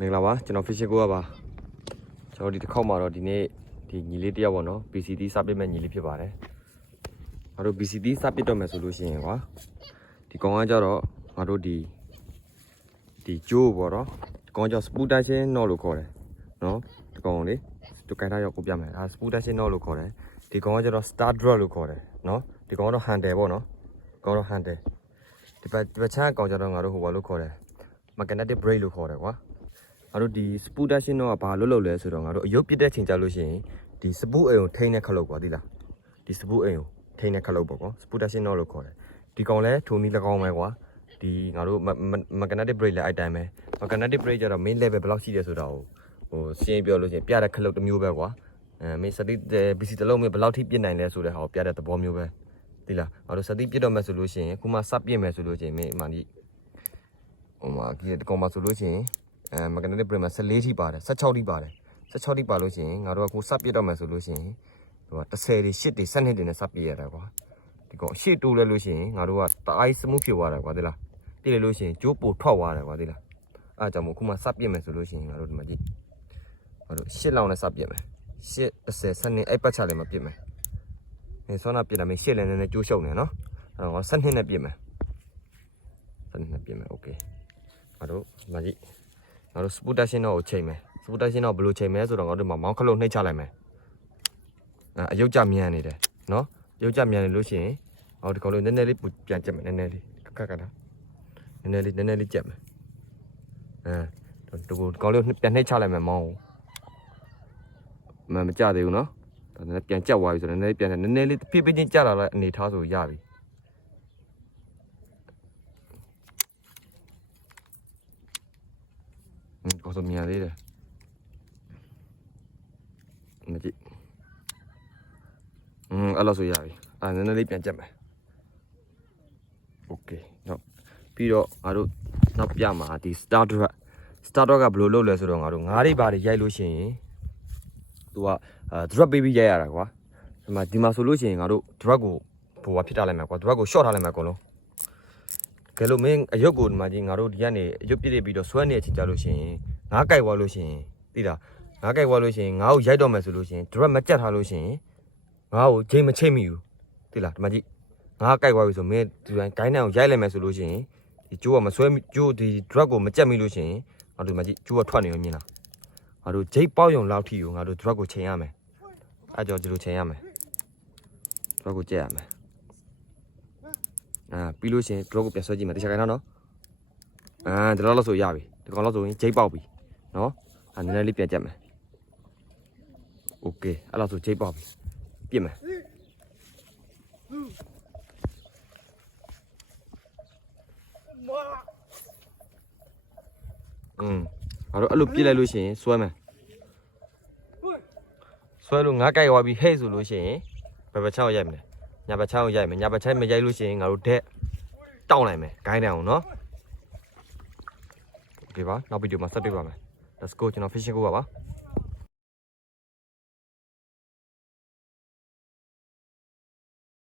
မင်္ဂလာပါကျွန်တော် fishing ကိုပါကျွန်တော်ဒီတစ်ခေါက်မှာတော့ဒီနေ့ဒီညီလေးတစ်ယောက်ပေါ့နော် BCD စပစ်မဲ့ညီလေးဖြစ်ပါတယ်ငါတို့ BCD စပစ်တော့မယ်ဆိုလို့ရှိရင်ကွာဒီကောင်ကကြတော့ငါတို့ဒီဒီကျိုးပေါ့နော်ဒီကောင်ကကြ sputation knot လို့ခေါ်တယ်နော်ဒီကောင်လေးသူကင်ထားရောက်ကိုပြမယ်ဒါ sputation knot လို့ခေါ်တယ်ဒီကောင်ကကြတော့ star drop လို့ခေါ်တယ်နော်ဒီကောင်ကတော့ handle ပေါ့နော်ဒီကောင်ကတော့ handle ဒီဘက်ဒီဘက်ချမ်းကောင်ကြတော့ငါတို့ဟိုဘာလို့ခေါ်တယ် magnetic brake လို့ခေါ်တယ်ကွာ ငါတို့ဒီ sputation တော့ဘာလို့လုပ်လဲဆိုတော့ငါတို့အယုတ်ပြစ်တဲ့ချိန်ကြလို့ရှိရင်ဒီစပူအိမ်ကိုထိန်းတဲ့ခလုတ်ကွာသိလားဒီစပူအိမ်ကိုထိန်းတဲ့ခလုတ်ပေါ့ကွာ sputation တော့လို့ခေါ်တယ်ဒီကောင်လဲထုံနီး၎င်းပဲကွာဒီငါတို့ magnetic brake လဲအဲ့တိုင်းပဲ magnetic brake ကျတော့ main level ဘယ်လောက်ရှိတယ်ဆိုတော့ဟိုရှင်းပြောလို့ရှိရင်ပြတဲ့ခလုတ်တစ်မျိုးပဲကွာအဲမင်းစတိ BC တစ်လုံးမျိုးဘယ်လောက်ထိပြစ်နိုင်လဲဆိုတဲ့ဟာကိုပြတဲ့သဘောမျိုးပဲသိလားငါတို့စတိပြစ်တော့မယ်ဆိုလို့ရှိရင်ခုမှစပြစ်မယ်ဆိုလို့ရှိရင်မင်းအမှန်ကြီးဟိုမှာဒီကောင်မှာဆိုလို့ရှိရင် အဲ magnetic brake မှာ14ထိပါတယ်16ထိပါတယ်16ထိပါလို့ရှိရင်ငါတို့ကကိုစပ်ပြစ်တော့မယ်ဆိုလို့ရှိရင်ဟိုက30တွေ8တွေ12တွေနဲ့စပ်ပြစ်ရတာကွာဒီကောင်ရှေ့တိုးလဲလို့ရှိရင်ငါတို့ကတအားစမှုဖြစ်သွားတယ်ကွာသိလားပြစ်လဲလို့ရှိရင်ကျိုးပိုထွက်သွားတယ်ကွာသိလားအားကြောင့်မို့ခုမှစပ်ပြစ်မယ်ဆိုလို့ရှိရင်ငါတို့ဒီမှာကြည့်ငါတို့8လောင်နဲ့စပ်ပြစ်မယ်8 30 12အဲ့ပတ်ချလည်းမပြစ်မယ်နေစောနာပြစ်တာမင်း8လည်းနည်းနည်းကျိုးရှုံနေနော်အဲ့တော့12နဲ့ပြစ်မယ်12နဲ့ပြစ်မယ်โอเคငါတို့ဒီမှာကြည့် ငါတို့ sputation တော့ကိုချိန်မယ် sputation တော့ဘယ်လိုချိန်မလဲဆိုတော့ငါတို့မှာမောင်းခလုတ်နှိပ်ချလိုက်မယ်အဲအယုတ်ကြမြန်နေတယ်နော်အယုတ်ကြမြန်နေလို့ရှိရင်ဟောဒီကောင်လေးနည်းနည်းလေးပြန်ကြက်မယ်နည်းနည်းလေးခက်ခက်တာနည်းနည်းလေးနည်းနည်းလေးကြက်မယ်အဲဒီကောင်လေးပြန်နှိပ်ချလိုက်မယ်မောင်းမမကြသေးဘူးနော်ဒါနည်းပြန်ကြက်သွားပြီဆိုတော့နည်းနည်းပြန်နည်းနည်းလေးဖြည်းဖြည်းချင်းကြလာတဲ့အနေထားဆိုရပြီဟင်းကော ဆိုမြန်သေးတယ်မကြည့်อืมအဲ့လိုဆိုရပြီအာနည်းနည်းလေးပြန်ကြက်မယ်โอเคတော့ပြီးတော့ငါတို့နောက်ပြမှာဒီ star drop star drop ကဘယ်လိုလုပ်လဲဆိုတော့ငါတို့ငါးတွေပါတွေရိုက်လို့ရှိရင်သူကအာ drop baby ရိုက်ရတာကွာဒီမှာဒီမှာဆိုလို့ရှိရင်ငါတို့ drop ကိုဘိုးကဖြစ်ထားလိုက်မယ်ကွာ drop ကို short ထားလိုက်မယ်အကုန်လုံးကဲလို့မင်းအယုတ်ကိုဒီမှာကြီးငါတို့ဒီကနေအယုတ်ပြစ်လိုက်ပြီးတော့ဆွဲနေတဲ့အချိန်ကြလို့ရှိရင် ငါးကြိုက်သွားလို့ရှိရင်သိလားငါးကြိုက်သွားလို့ရှိရင်ငါ့ကိုရိုက်တော့မယ်ဆိုလို့ရှိရင် drop မကြက်ထားလို့ရှိရင်ငါ့ကိုချိန်မချိန်မိဘူးသိလားဒီမှာကြီးငါးကြိုက်သွားပြီဆိုမင်းဒီတိုင်းဂိုင်းတန်ကိုရိုက်လိုက်မယ်ဆိုလို့ရှိရင်ဒီကျိုးကမဆွဲမိကျိုးဒီ drop ကိုမကြက်မိလို့ရှိရင်ငါတို့ဒီမှာကြီးကျိုးကထွက်နေရောမြင်လားငါတို့ဂျိတ်ပေါက်ယုံလောက်ထိကိုငါတို့ drop ကိုချိန်ရမယ်အဲကြောင့်ဒီလိုချိန်ရမယ် drop ကိုကြက်ရမယ်အာပြီးလို့ရှိရင် drop ကိုပြန်ဆွဲကြည့်မယ်တခြားခိုင်းတော့နော်အာဒီလောက်လို့ဆိုရပြီဒီကောင်လောက်ဆိုရင်ဂျိတ်ပေါက်ပြီ နော်အဲနည်းနည်းလေးပြန်ကြက်မယ်โอเคအဲ့လောက်ဆိုချိန်ပေါက်ပြီပြစ်မယ်อืมငါတို့အဲ့လိုပြစ်လိုက်လို့ရှိရင်ဆွဲမယ်ဆွဲလို့ငါကြိုက်သွားပြီဟဲ့ဆိုလို့ရှိရင်ဘယ်ဘက်ချောင်းရိုက်မလဲညာဘက်ချောင်းရိုက်မယ်ညာဘက်ချောင်းမရိုက်လို့ရှိရင်ငါတို့ဓာတ်တောင်းလိုက်မယ်ဂိုင်းတန်အောင်နော်โอเคပါနောက်ဗီဒီယိုမှာဆက်တွေ့ပါမယ် let's go ကျွန်တော် fishing ကိုပါပါ